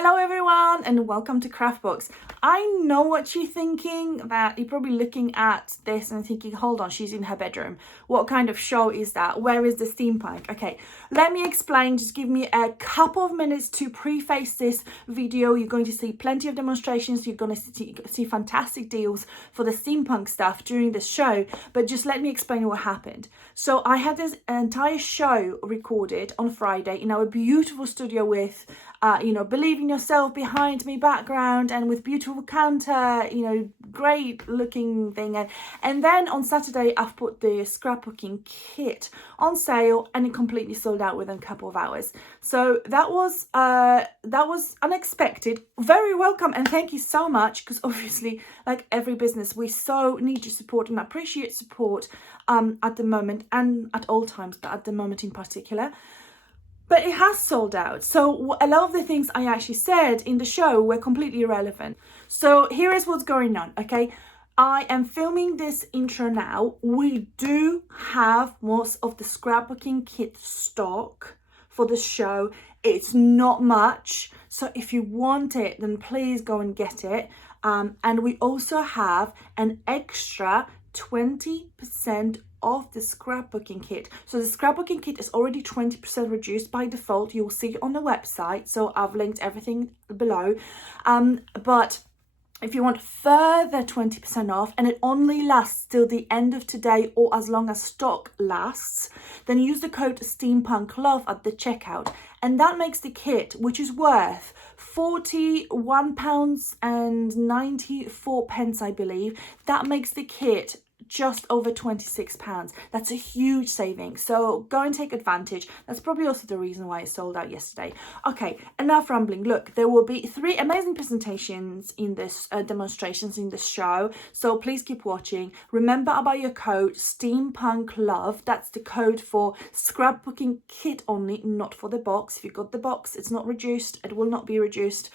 Hello everyone and welcome to Craftbooks. I know what you're thinking, that you're probably looking at this and thinking, hold on, she's in her bedroom. What kind of show is that? Where is the steampunk? Okay, let me explain. Just give me a couple of minutes to preface this video. You're going to see plenty of demonstrations. You're going to see fantastic deals for the steampunk stuff during the show, but just let me explain what happened. So I had this entire show recorded on Friday in our beautiful studio with Believe in Yourself behind me background and with beautiful counter, great looking thing. And then on Saturday, I've put the scrapbooking kit on sale and it completely sold out within a couple of hours. So that was unexpected. Very welcome and thank you so much, because obviously, like every business, we so need your support and appreciate support at the moment and at all times, but at the moment in particular. But it has sold out. So a lot of the things I actually said in the show were completely irrelevant. So here is what's going on, okay? I am filming this intro now. We do have most of the scrapbooking kit stock for the show. It's not much. So if you want it, then please go and get it. And we also have an extra 20% of the scrapbooking kit. So the scrapbooking kit is already 20% reduced by default. You'll see it on the website, so I've linked everything below, but if you want further 20% off, and it only lasts till the end of today or as long as stock lasts, then use the code SteampunkLove at the checkout, and that makes the kit, which is worth £41.94, I believe, that makes the kit just over £26. That's a huge saving, so go and take advantage. That's probably also the reason why it sold out yesterday. Okay, enough rambling. Look, there will be 3 amazing presentations in this demonstrations in this show, so please keep watching. Remember about your code SteampunkLove. That's the code for scrapbooking kit only, not for the box. If you got the box, it's not reduced, it will not be reduced.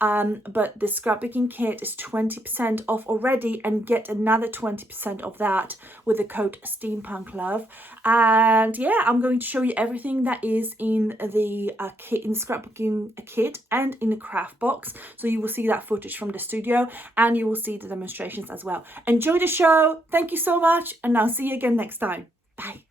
But the scrapbooking kit is 20% off already, and get another 20% of that with the code SteampunkLove. And yeah, I'm going to show you everything that is in the kit, in the scrapbooking kit and in the craft box. So you will see that footage from the studio and you will see the demonstrations as well. Enjoy the show. Thank you so much, and I'll see you again next time. Bye.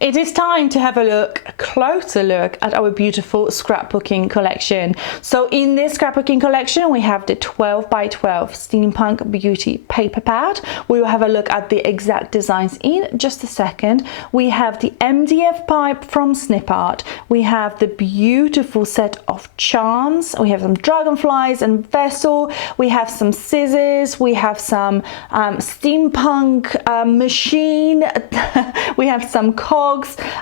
It is time to have a closer look at our beautiful scrapbooking collection. So in this scrapbooking collection, we have the 12 by 12 Steampunk Beauty paper pad. We will have a look at the exact designs in just a second. We have the MDF pipe from Snip Art. We have the beautiful set of charms. We have some dragonflies and vessel. We have some scissors. We have some steampunk machine. We have some cogs,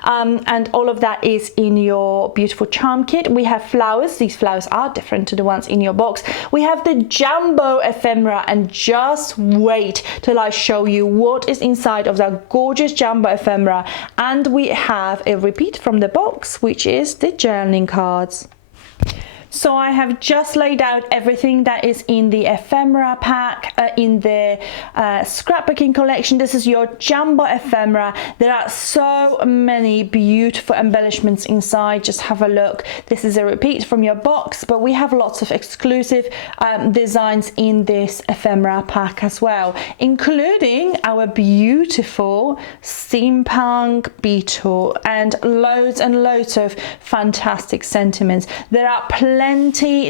and all of that is in your beautiful charm kit. We have flowers. These flowers are different to the ones in your box. We have the jumbo ephemera, and just wait till I show you what is inside of that gorgeous jumbo ephemera. And we have a repeat from the box, which is the journaling cards. So I have just laid out everything that is in the ephemera pack, in the scrapbooking collection. This is your jumbo ephemera. There are so many beautiful embellishments inside. Just have a look. This is a repeat from your box, but we have lots of exclusive designs in this ephemera pack as well, including our beautiful steampunk beetle and loads of fantastic sentiments. There are plenty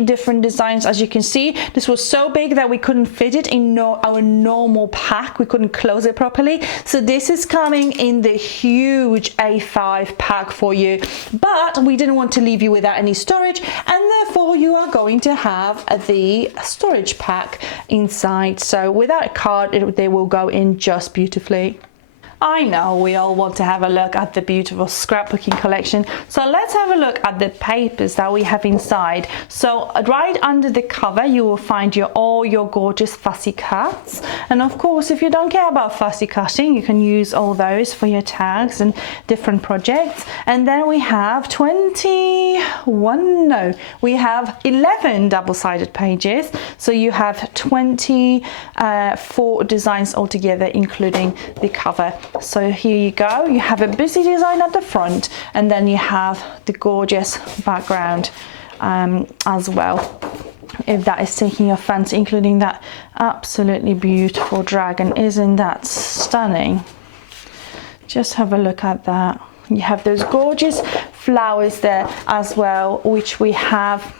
different designs. As you can see, this was so big that we couldn't fit it in our normal pack. We couldn't close it properly, so this is coming in the huge A5 pack for you, but we didn't want to leave you without any storage, and therefore you are going to have the storage pack inside. So without a card, they will go in just beautifully. I know we all want to have a look at the beautiful scrapbooking collection, so let's have a look at the papers that we have inside. So right under the cover you will find all your gorgeous fussy cuts, and of course if you don't care about fussy cutting you can use all those for your tags and different projects. And then we have 11 double-sided pages, so you have 24 designs altogether including the cover. So here you go, you have a busy design at the front, and then you have the gorgeous background as well, if that is taking your fancy, including that absolutely beautiful dragon. Isn't that stunning? Just have a look at that. You have those gorgeous flowers there as well, which we have,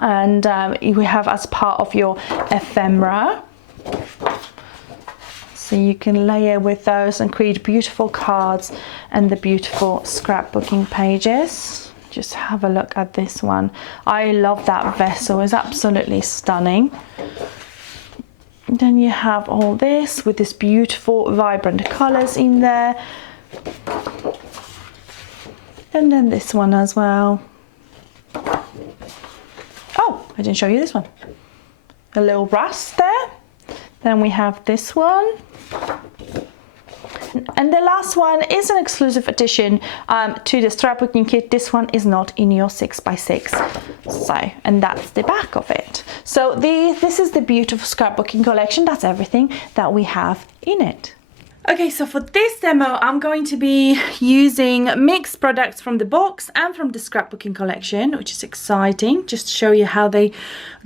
and we have as part of your ephemera. So you can layer with those and create beautiful cards and the beautiful scrapbooking pages. Just have a look at this one. I love that vessel, it's absolutely stunning. Then you have all this with this beautiful vibrant colors in there. And then this one as well. Oh, I didn't show you this one. A little rust there. Then we have this one. And the last one is an exclusive addition to the scrapbooking kit. This one is not in your 6x6. So, and that's the back of it. So this is the beautiful scrapbooking collection. That's everything that we have in it. Okay, so for this demo, I'm going to be using mixed products from the box and from the scrapbooking collection, which is exciting, just to show you how they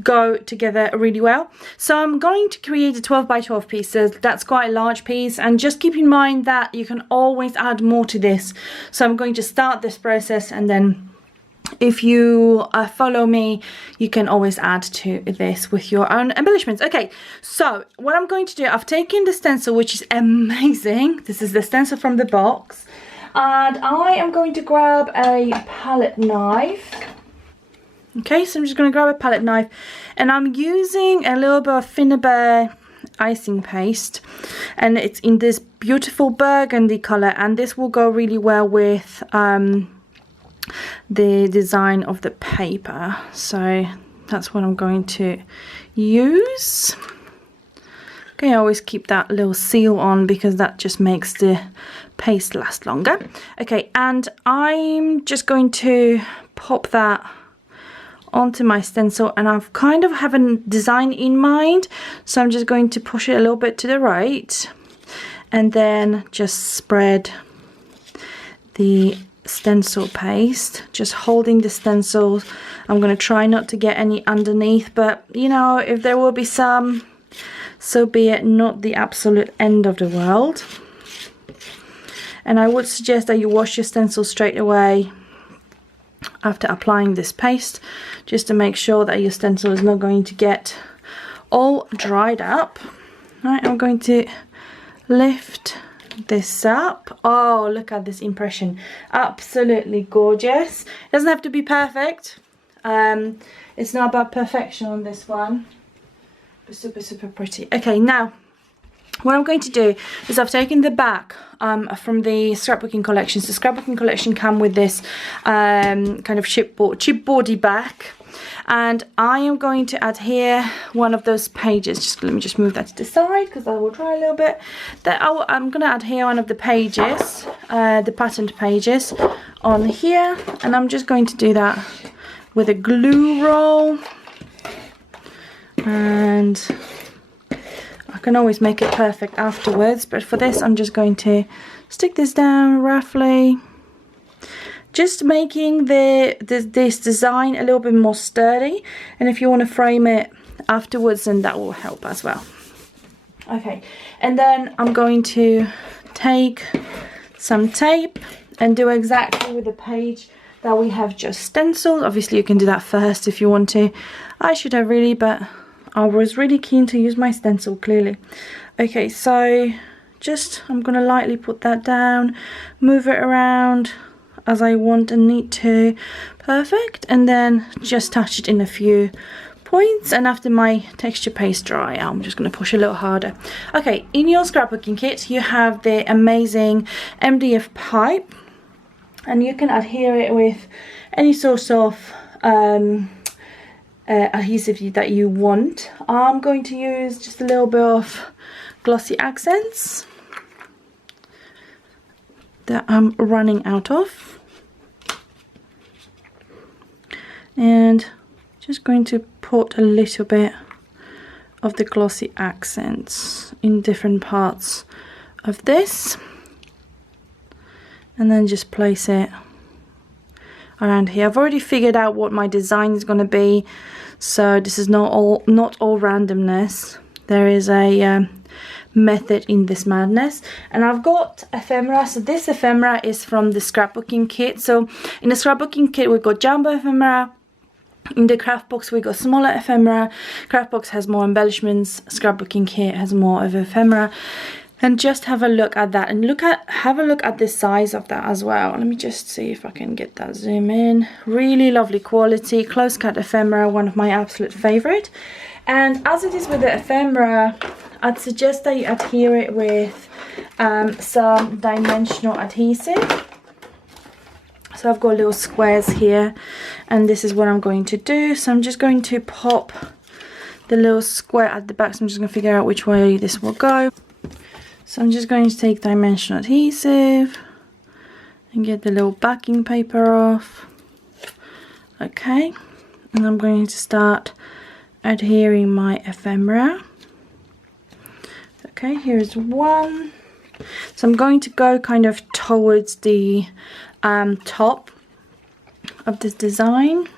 go together really well. So I'm going to create a 12 by 12 pieces. That's quite a large piece, and just keep in mind that you can always add more to this. So I'm going to start this process, and then if you follow me, you can always add to this with your own embellishments. Okay, so what I'm going to do, I've taken the stencil, which is amazing. This is the stencil from the box, and I am going to grab a palette knife. Okay, so I'm just going to grab a palette knife, and I'm using a little bit of Finnabair icing paste, and it's in this beautiful burgundy color, and this will go really well with the design of the paper. So that's what I'm going to use. Okay, I always keep that little seal on because that just makes the paste last longer. Okay, and I'm just going to pop that onto my stencil, and I've kind of have a design in mind, so I'm just going to push it a little bit to the right and then just spread the stencil paste, just holding the stencil. I'm going to try not to get any underneath, but you know, if there will be some, so be it, not the absolute end of the world. And I would suggest that you wash your stencil straight away after applying this paste, just to make sure that your stencil is not going to get all dried up. Right, I'm going to lift this up. Oh, look at this impression, absolutely gorgeous. It doesn't have to be perfect, it's not about perfection on this one, but super pretty. Okay, now what I'm going to do is I've taken the back from the scrapbooking collection. So the scrapbooking collection come with this kind of chipboardy back, and I am going to adhere one of those pages. Just let me just move that to the side because I will dry a little bit. I'm going to adhere one of the pages, the patterned pages, on here, and I'm just going to do that with a glue roll, and I can always make it perfect afterwards, but for this I'm just going to stick this down roughly, just making this design a little bit more sturdy, and if you want to frame it afterwards, then that will help as well. Okay, and then I'm going to take some tape and do exactly with the page that we have just stenciled. Obviously you can do that first if you want to. I should have really, but I was really keen to use my stencil, clearly. Okay, so just I'm gonna lightly put that down, move it around as I want and need to. Perfect. And then just touch it in a few points, and after my texture paste dry, I'm just going to push a little harder. Okay, in your scrapbooking kit you have the amazing MDF pipe, and you can adhere it with any sort of adhesive that you want. I'm going to use just a little bit of glossy accents that I'm running out of, and just going to put a little bit of the glossy accents in different parts of this, and then just place it around here. I've already figured out what my design is going to be, so this is not all randomness. There is a method in this madness. And I've got ephemera. So this ephemera is from the scrapbooking kit. So in the scrapbooking kit we've got jumbo ephemera. In the craft box we got smaller ephemera. Craft box has more embellishments, scrapbooking kit has more of ephemera. And just have a look at that, and have a look at the size of that as well. Let me just see if I can get that zoom in. Really lovely quality, close cut ephemera, one of my absolute favorite. And as it is with the ephemera, I'd suggest that you adhere it with some dimensional adhesive. So I've got little squares here, and this is what I'm going to do. So I'm just going to pop the little square at the back. So I'm just going to figure out which way this will go. So I'm just going to take dimensional adhesive and get the little backing paper off. Okay, and I'm going to start adhering my ephemera. Okay, here's one. So I'm going to go kind of towards the top of this design.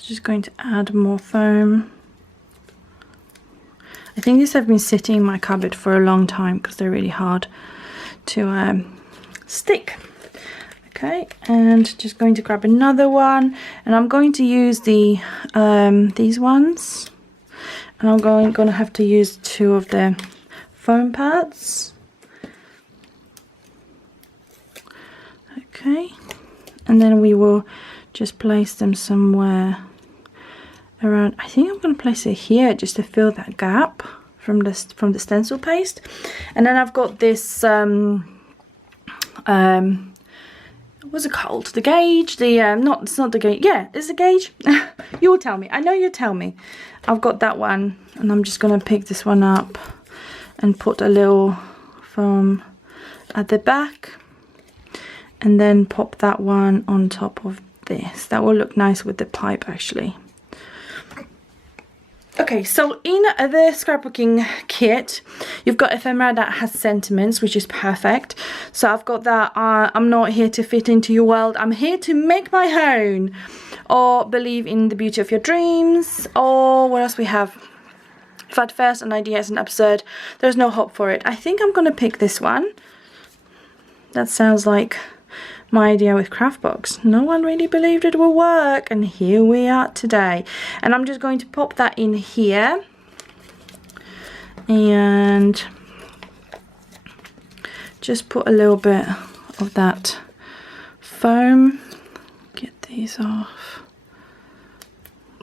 Just going to add more foam. I think these have been sitting in my cupboard for a long time because they're really hard to stick. Okay, and just going to grab another one, and I'm going to use the these ones, and I'm going to have to use 2 of the foam pads. Okay, and then we will just place them somewhere around. I think I'm going to place it here just to fill that gap from the stencil paste. And then I've got this what's it called? The gauge? It's not the gauge. Yeah, it's a gauge. You will tell me. I know you'll tell me. I've got that one, and I'm just going to pick this one up and put a little foam at the back, and then pop that one on top of this. That will look nice with the pipe actually. Okay, so in the scrapbooking kit, you've got ephemera that has sentiments, which is perfect. So I've got that. I'm not here to fit into your world. I'm here to make my own, or believe in the beauty of your dreams, or what else we have? Fat first, an idea is an absurd. There's no hope for it. I think I'm gonna pick this one. That sounds like my idea with Craftbox. No one really believed it would work, and here we are today. And I'm just going to pop that in here, and just put a little bit of that foam. Get these off.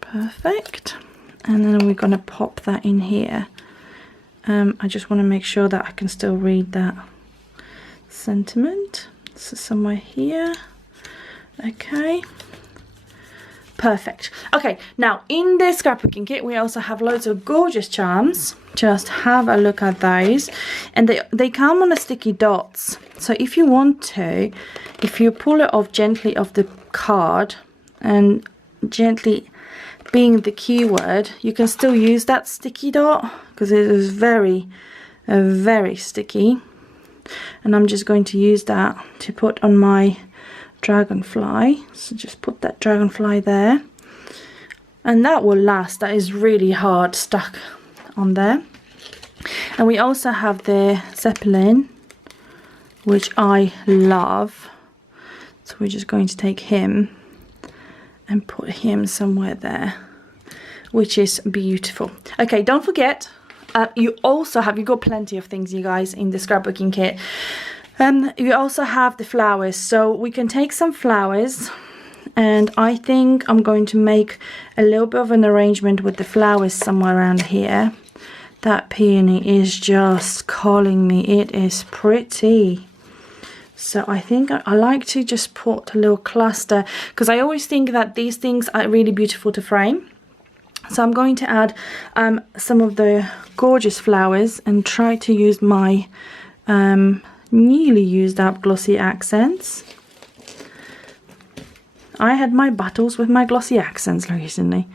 Perfect. And then we're going to pop that in here. I just want to make sure that I can still read that sentiment. So somewhere here. Okay, perfect. Okay, now in this scrapbooking kit we also have loads of gorgeous charms. Just have a look at those, and they come on a sticky dots. So if you want to, if you pull it off gently off the card, and gently being the keyword, you can still use that sticky dot because it is very sticky. And I'm just going to use that to put on my dragonfly. So just put that dragonfly there, and that will last. That is really hard stuck on there. And we also have the Zeppelin, which I love. So we're just going to take him and put him somewhere there, which is beautiful. Okay, don't forget, you got plenty of things, you guys, in the scrapbooking kit. You also have the flowers, so we can take some flowers and I think I'm going to make a little bit of an arrangement with the flowers somewhere around here. That peony is just calling me. It is pretty. So I think I like to just put a little cluster, because I always think that these things are really beautiful to frame. So I'm going to add some of the gorgeous flowers and try to use my newly used up glossy accents. I had my battles with my glossy accents recently.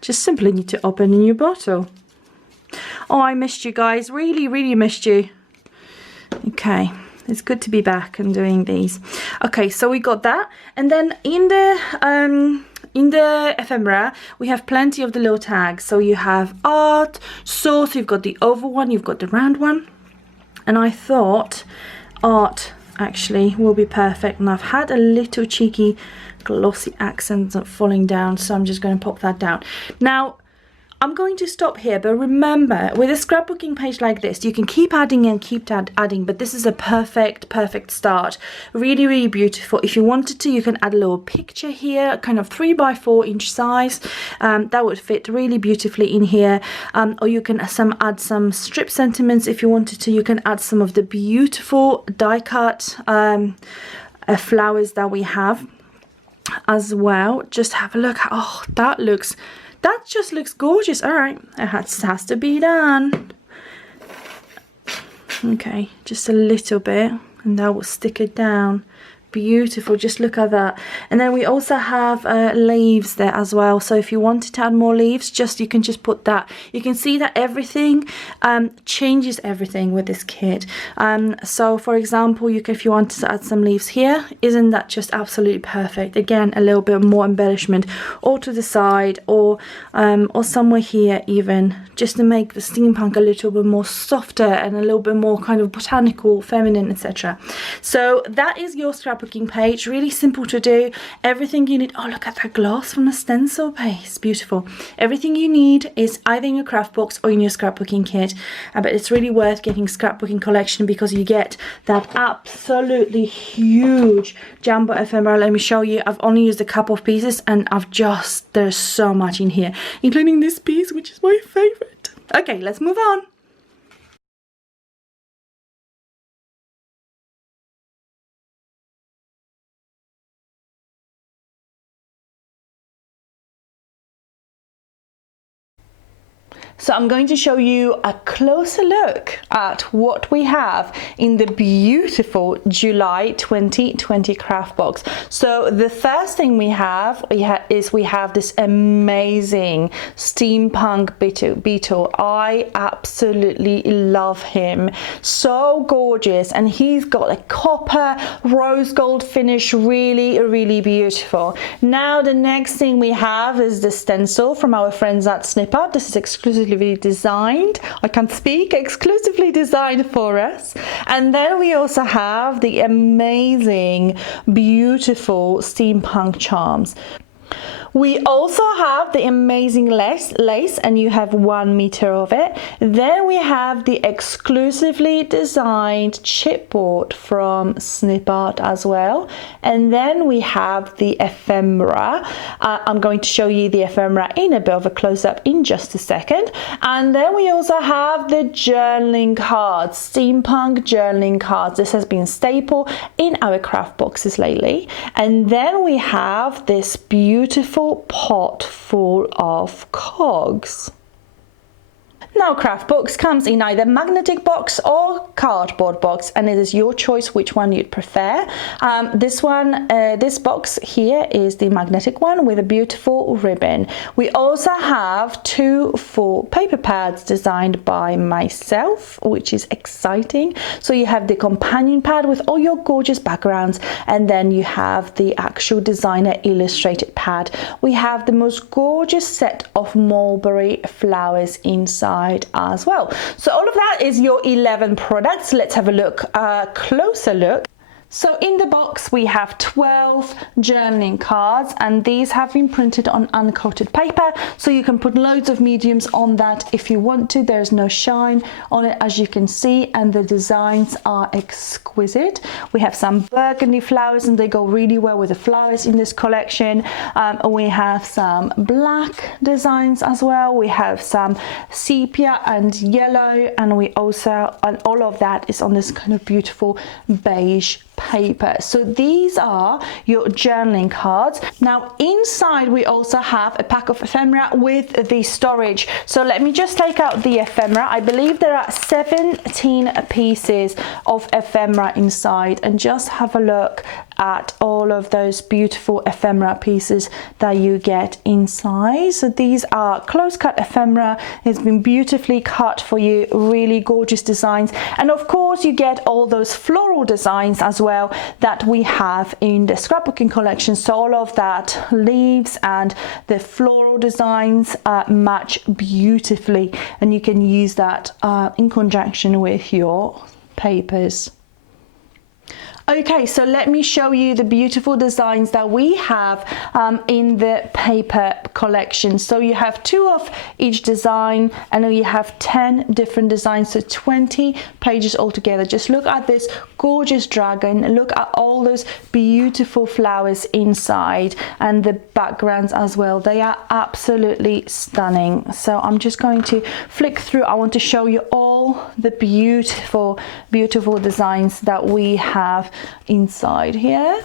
Just simply need to open a new bottle. Oh, I missed you guys. Really, really missed you. Okay, it's good to be back and doing these. Okay, so we got that. And then in the ephemera, we have plenty of the little tags. So you have art, source, you've got the oval one, you've got the round one. And I thought art actually will be perfect. And I've had a little cheeky glossy accents falling down, so I'm just going to pop that down. Now, I'm going to stop here, but remember, with a scrapbooking page like this, you can keep adding and keep adding, but this is a perfect start. Really, really beautiful. If you wanted to, you can add a little picture here, kind of 3x4 inch size. That would fit really beautifully in here. Or you can add some strip sentiments if you wanted to. You can add some of the beautiful die cut flowers that we have as well. Just have a look. Oh, that just looks gorgeous. All right, it has to be done. Okay, just a little bit, and that will stick it down. Beautiful, just look at that. And then we also have leaves there as well, so if you wanted to add more leaves, you can just put that. You can see that everything changes everything with this kit. So for example, if you wanted to add some leaves here, isn't that just absolutely perfect? Again, a little bit more embellishment, or to the side, or somewhere here even, just to make the steampunk a little bit more softer and a little bit more kind of botanical, feminine, etc. So that is your scrapbooking page. Really simple to do. Everything you need. Oh, look at that gloss from the stencil base. Beautiful. Everything you need is either in your craft box or in your scrapbooking kit. But it's really worth getting scrapbooking collection, because you get that absolutely huge jumbo ephemera. Let me show you. I've only used a couple of pieces, and there's so much in here, including this piece, which is my favorite. Okay, let's move on. So I'm going to show you a closer look at what we have in the beautiful July 2020 craft box. So the first thing we have this amazing steampunk beetle. I absolutely love him. So gorgeous, and he's got a copper rose gold finish. Really, really beautiful. Now the next thing we have is the stencil from our friends at Snipper. This is exclusively designed, I can't speak, exclusively designed for us. And then we also have the amazing, beautiful steampunk charms. We also have the amazing lace, and you have 1 meter of it. Then we have the exclusively designed chipboard from Snip Art as well. And then we have the ephemera. I'm going to show you the ephemera in a bit of a close-up in just a second. And then we also have the journaling cards, steampunk journaling cards. This has been staple in our craft boxes lately. And then we have this beautiful pot full of cogs. Now craft box comes in either magnetic box or cardboard box, and it is your choice which one you'd prefer. This box here is the magnetic one with a beautiful ribbon. We also have 2 full paper pads designed by myself, which is exciting. So you have the companion pad with all your gorgeous backgrounds, and then you have the actual designer illustrated pad. We have the most gorgeous set of mulberry flowers inside as well. So all of that is your 11 products. Let's have a closer look. So in the box we have 12 journaling cards, and these have been printed on uncoated paper, so you can put loads of mediums on that if you want to. There's no shine on it, as you can see, and the designs are exquisite. We have some burgundy flowers and they go really well with the flowers in this collection. We have some black designs as well. We have some sepia and yellow, and we also, and all of that is on this kind of beautiful beige paper. So these are your journaling cards. Now inside we also have a pack of ephemera with the storage. So let me just take out the ephemera. I believe there are 17 pieces of ephemera inside, and just have a look at all of those beautiful ephemera pieces that you get inside. So these are close cut ephemera. It's been beautifully cut for you, really gorgeous designs, and of course you get all those floral designs as well that we have in the scrapbooking collection. So all of that leaves and the floral designs match beautifully, and you can use that in conjunction with your papers. Okay, so let me show you the beautiful designs that we have in the paper collection. So you have 2 of each design, and you have 10 different designs, so 20 pages altogether. Just look at this gorgeous dragon, look at all those beautiful flowers inside, and the backgrounds as well. They are absolutely stunning. So I'm just going to flick through. I want to show you all the beautiful designs that we have inside here.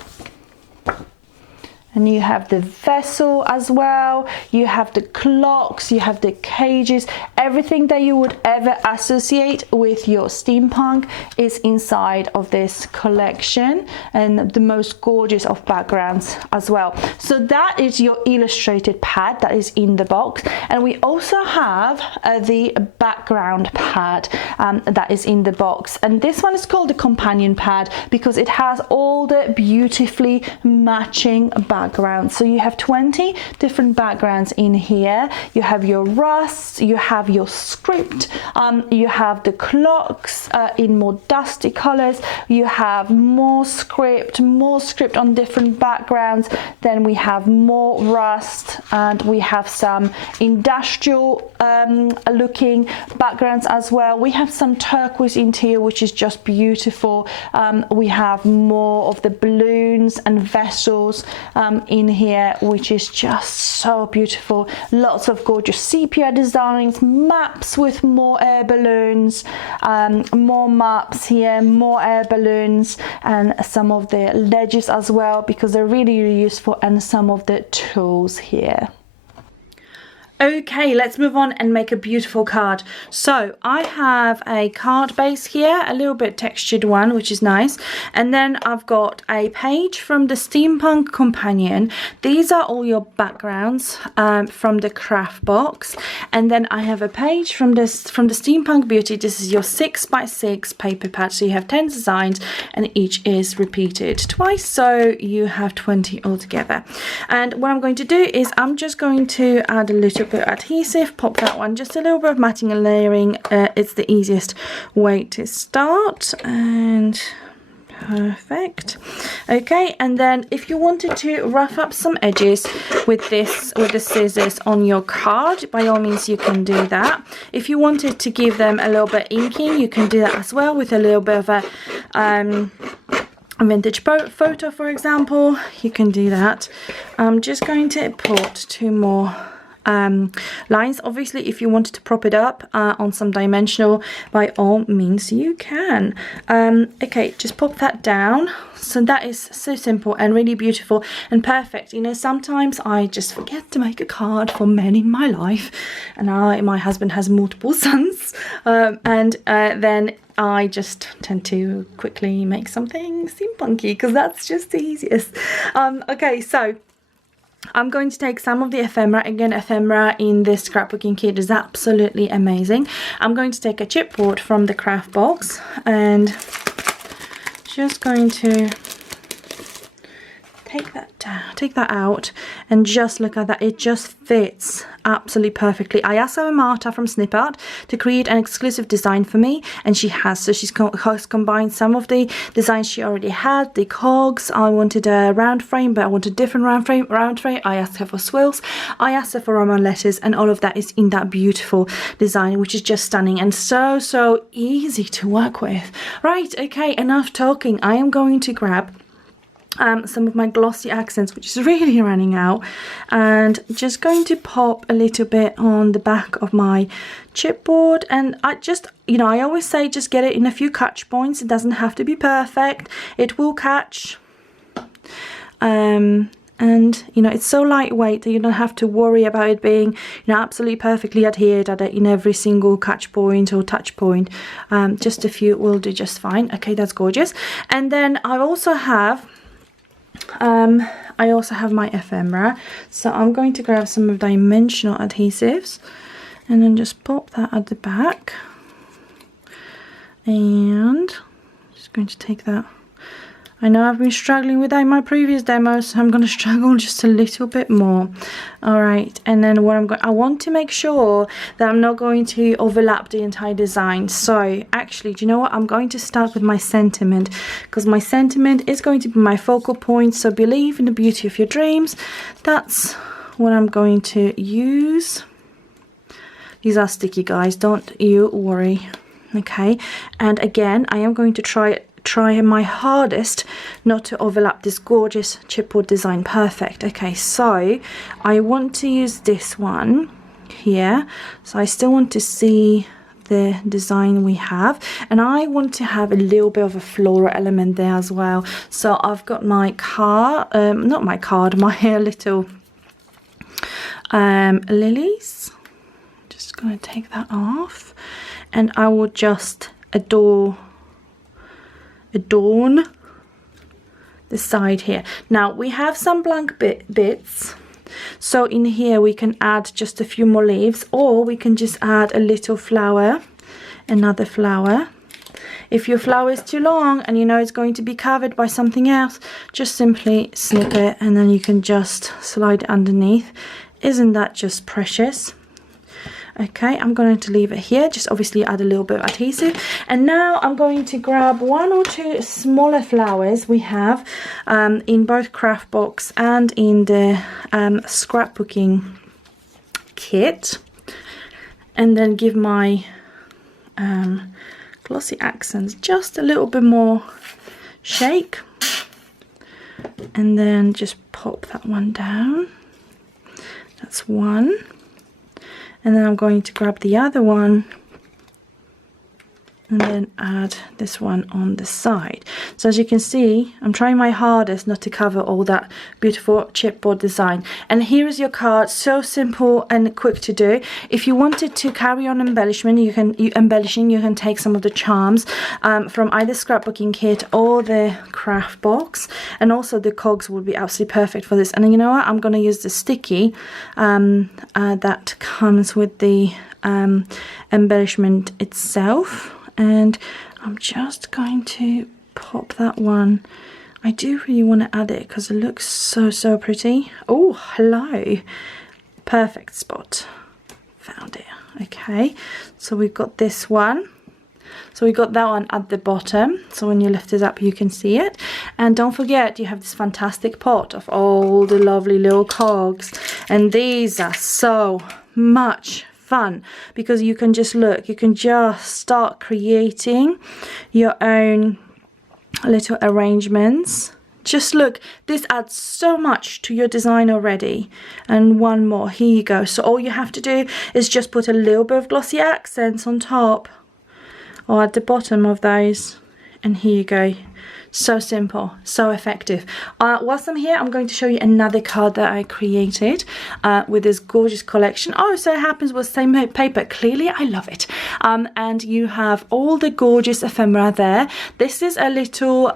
And you have the vessel as well, you have the clocks, you have the cages, everything that you would ever associate with your steampunk is inside of this collection, and the most gorgeous of backgrounds as well. So that is your illustrated pad that is in the box, and we also have the background pad that is in the box, and this one is called the companion pad because it has all the beautifully matching background. So you have 20 different backgrounds in here. You have your rust, you have your script, you have the clocks in more dusty colors, you have more script on different backgrounds, then we have more rust, and we have some industrial looking backgrounds as well. We have some turquoise interior, which is just beautiful. We have more of the balloons and vessels in here, which is just so beautiful. Lots of gorgeous sepia designs, maps with more air balloons, more maps here, more air balloons, and some of the ledges as well because they're really, really useful, and some of the tools here. Okay, let's move on and make a beautiful card. So I have a card base here, a little bit textured one, which is nice. And then I've got a page from the Steampunk Companion. These are all your backgrounds from the craft box. And then I have a page from the Steampunk Beauty. This is your 6x6 paper pad. So you have 10 designs and each is repeated twice. So you have 20 altogether. And what I'm going to do is I'm just going to add a little bit of adhesive, pop that one, just a little bit of matting and layering. It's the easiest way to start, and perfect. Okay, and then if you wanted to rough up some edges with the scissors on your card, by all means you can do that. If you wanted to give them a little bit inking, you can do that as well with a little bit of a vintage photo, for example. You can do that. I'm just going to put 2 more lines. Obviously, if you wanted to prop it up on some dimensional, by all means you can. Okay, just pop that down. So that is so simple and really beautiful and perfect. You know, sometimes I just forget to make a card for men in my life, and my husband has multiple sons, and then I just tend to quickly make something steampunky because that's just the easiest. Okay, so I'm going to take some of the ephemera. Again, ephemera in this scrapbooking kit is absolutely amazing. I'm going to take a chipboard from the craft box and just going to take that down, take that out, and just look at that. It just fits absolutely perfectly. I asked Marta from Snip to create an exclusive design for me, and she has. So she's combined some of the designs she already had, the cogs. I wanted a round frame, but I wanted a different round frame. I asked her for swirls. I asked her for Roman letters, and all of that is in that beautiful design, which is just stunning and so easy to work with. Right, okay, enough talking. I am going to grab some of my glossy accents, which is really running out, and just going to pop a little bit on the back of my chipboard. And I just, you know, I always say just get it in a few catch points. It doesn't have to be perfect, it will catch. And you know, it's so lightweight that you don't have to worry about it being, you know, absolutely perfectly adhered at it in every single catch point or touch point. Just a few will do just fine. Okay, that's gorgeous. And then I also have my ephemera, so I'm going to grab some of dimensional adhesives and then just pop that at the back, and just going to take that. I know I've been struggling with that in my previous demos, so I'm going to struggle just a little bit more. All right, and then what I want to make sure that I'm not going to overlap the entire design. So actually, do you know what? I'm going to start with my sentiment, because my sentiment is going to be my focal point. So believe in the beauty of your dreams. That's what I'm going to use. These are sticky, guys, don't you worry. Okay, and again, I am going to try my hardest not to overlap this gorgeous chipboard design. Perfect. Okay, so I want to use this one here, so I still want to see the design we have, and I want to have a little bit of a floral element there as well. So I've got my my little lilies. Just gonna take that off, and I will just adorn the side here. Now we have some blank bits, so in here we can add just a few more leaves, or we can just add a little flower, another flower. If your flower is too long and you know it's going to be covered by something else, just simply snip it and then you can just slide it underneath. Isn't that just precious? Okay, I'm going to leave it here, just obviously add a little bit of adhesive. And now I'm going to grab one or two smaller flowers we have in both craft box and in the scrapbooking kit, and then give my glossy accents just a little bit more shake, and then just pop that one down. That's one. And then I'm going to grab the other one and then add this one on the side. So as you can see, I'm trying my hardest not to cover all that beautiful chipboard design. And here is your card, so simple and quick to do. If you wanted to carry on embellishment, you can take some of the charms from either scrapbooking kit or the craft box, and also the cogs would be absolutely perfect for this. And you know what, I'm going to use the sticky that comes with the embellishment itself. And I'm just going to pop that one. I do really want to add it because it looks so pretty. Oh, hello. Perfect spot. Found it. Okay, so we've got this one. So we got that one at the bottom, so when you lift it up you can see it. And don't forget, you have this fantastic pot of all the lovely little cogs, and these are so much fun because you can just look, you can just start creating your own little arrangements. Just look, this adds so much to your design already. And one more, here you go. So all you have to do is just put a little bit of glossy accents on top or at the bottom of those, and here you go. So simple, so effective. Whilst I'm here, I'm going to show you another card that I created with this gorgeous collection. Oh, so it happens with the same paper. Clearly, I love it. And you have all the gorgeous ephemera there. This is a little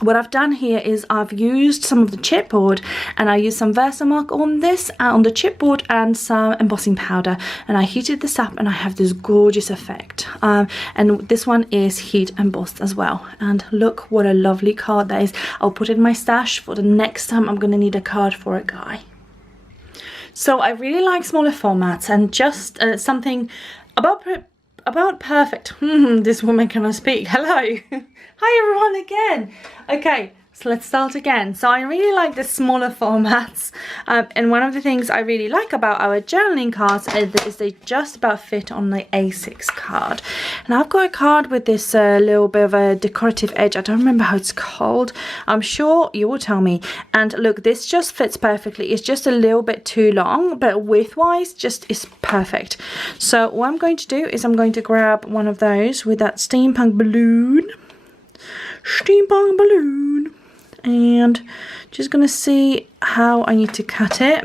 what I've done here is I've used some of the chipboard, and I used some Versamark on this, on the chipboard, and some embossing powder, and I heated this up and I have this gorgeous effect. And this one is heat embossed as well, and look what a lovely card that is. I'll put it in my stash for the next time I'm gonna need a card for a guy. So I really like smaller formats, and just something about perfect. This woman cannot speak. Hello. Hi everyone again. Okay, so let's start again. So I really like the smaller formats, and one of the things I really like about our journaling cards is they just about fit on the A6 card. And I've got a card with this little bit of a decorative edge. I don't remember how it's called. I'm sure you will tell me. And look, this just fits perfectly. It's just a little bit too long, but width-wise, just is perfect. So what I'm going to do is I'm going to grab one of those with that steampunk balloon. And just gonna see how I need to cut it.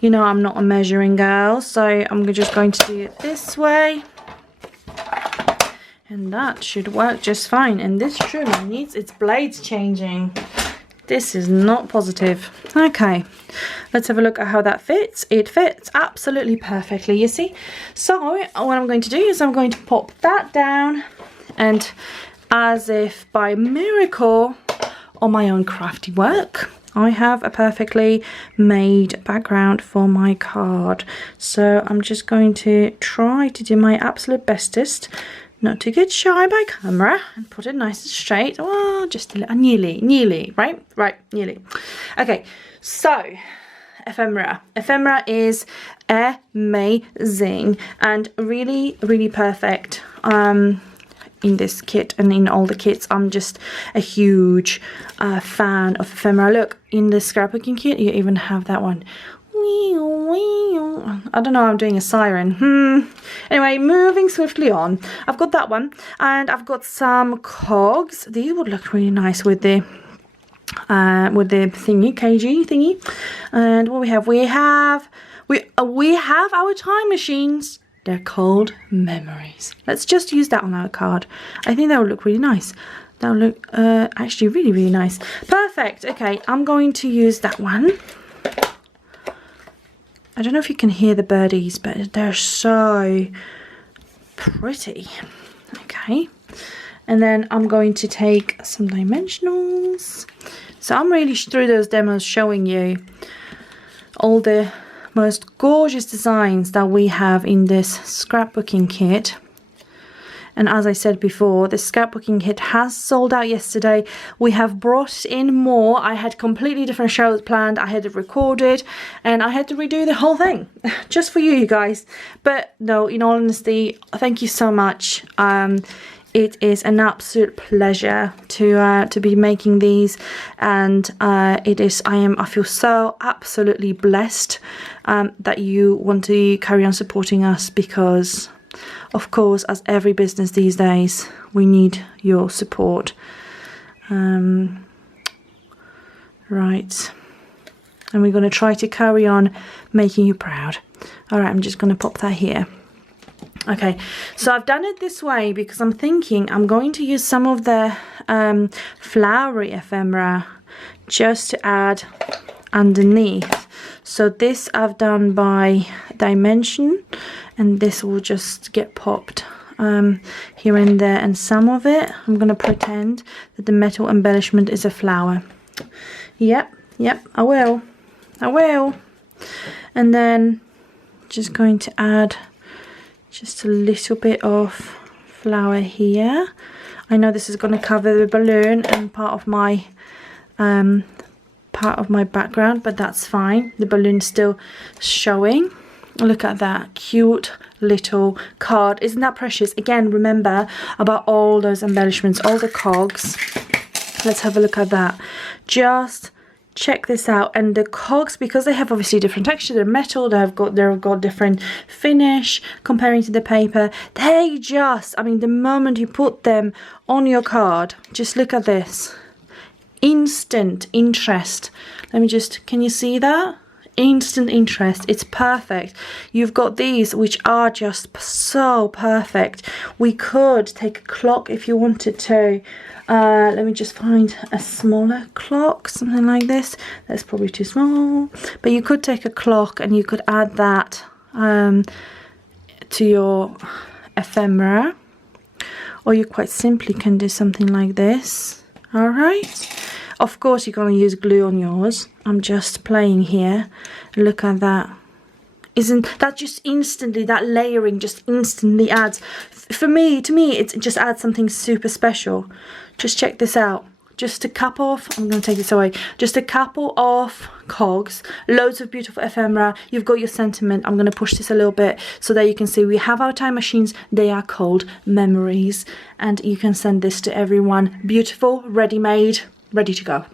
You know, I'm not a measuring girl, so I'm just going to do it this way, and that should work just fine. And this trim needs its blades changing. This is not positive. Okay, let's have a look at how that fits. It fits absolutely perfectly, you see. So what I'm going to do is I'm going to pop that down, and as if by miracle, on my own crafty work, I have a perfectly made background for my card. So I'm just going to try to do my absolute bestest not to get shy by camera and put it nice and straight. Oh, just a little, nearly, right, nearly. Okay, so ephemera is amazing and really perfect in this kit and in all the kits. I'm just a huge fan of ephemera. Look, in the scrapbooking kit you even have that one. I don't know, I'm doing a siren. Anyway, moving swiftly on. I've got that one, and I've got some cogs. These would look really nice with the thingy, KG thingy. And what we have our time machines. They're called memories. Let's just use that on our card. I think that would look really nice. That would look actually really nice. Perfect. Okay, I'm going to use that one. I don't know if you can hear the birdies, but they're so pretty. Okay, and then I'm going to take some dimensionals. So I'm really through those demos showing you all the most gorgeous designs that we have in this scrapbooking kit. And as I said before, the scrapbooking kit has sold out yesterday. We have brought in more. I had completely different shows planned. I had it recorded and I had to redo the whole thing just for you guys. But no, in all honesty, thank you so much. It is an absolute pleasure to be making these, and I feel so absolutely blessed that you want to carry on supporting us, because of course, as every business these days, we need your support. Right, and we're going to try to carry on making you proud. All right, I'm just going to pop that here. Okay, so I've done it this way because I'm thinking I'm going to use some of the flowery ephemera just to add underneath. So this I've done by dimension, and this will just get popped here and there, and some of it I'm going to pretend that the metal embellishment is a flower. Yep, I will. And then just going to add just a little bit of flower here. I know this is going to cover the balloon and part of my background, but that's fine. The balloon's still showing. Look at that cute little card. Isn't that precious? Again, remember about all those embellishments, all the cogs. Let's have a look at that. Just check this out. And the cogs, because they have obviously different texture, they're metal, they've got different finish comparing to the paper. They just, I mean, the moment you put them on your card, just look at this. Instant interest. Let me just, can you see that? instant interest. It's perfect. You've got these which are just so perfect. We could take a clock if you wanted to. Let me just find a smaller clock, something like this. That's probably too small, but you could take a clock and you could add that to your ephemera, or you quite simply can do something like this. All right, of course you're going to use glue on yours. I'm just playing here. Look at that. Isn't that just instantly, that layering just instantly adds, to me it just adds something super special. Just check this out. Just a couple of, I'm going to take this away, just a couple of cogs, loads of beautiful ephemera. You've got your sentiment. I'm going to push this a little bit so that you can see we have our time machines. They are called memories, and you can send this to everyone. Beautiful, ready-made, ready to go.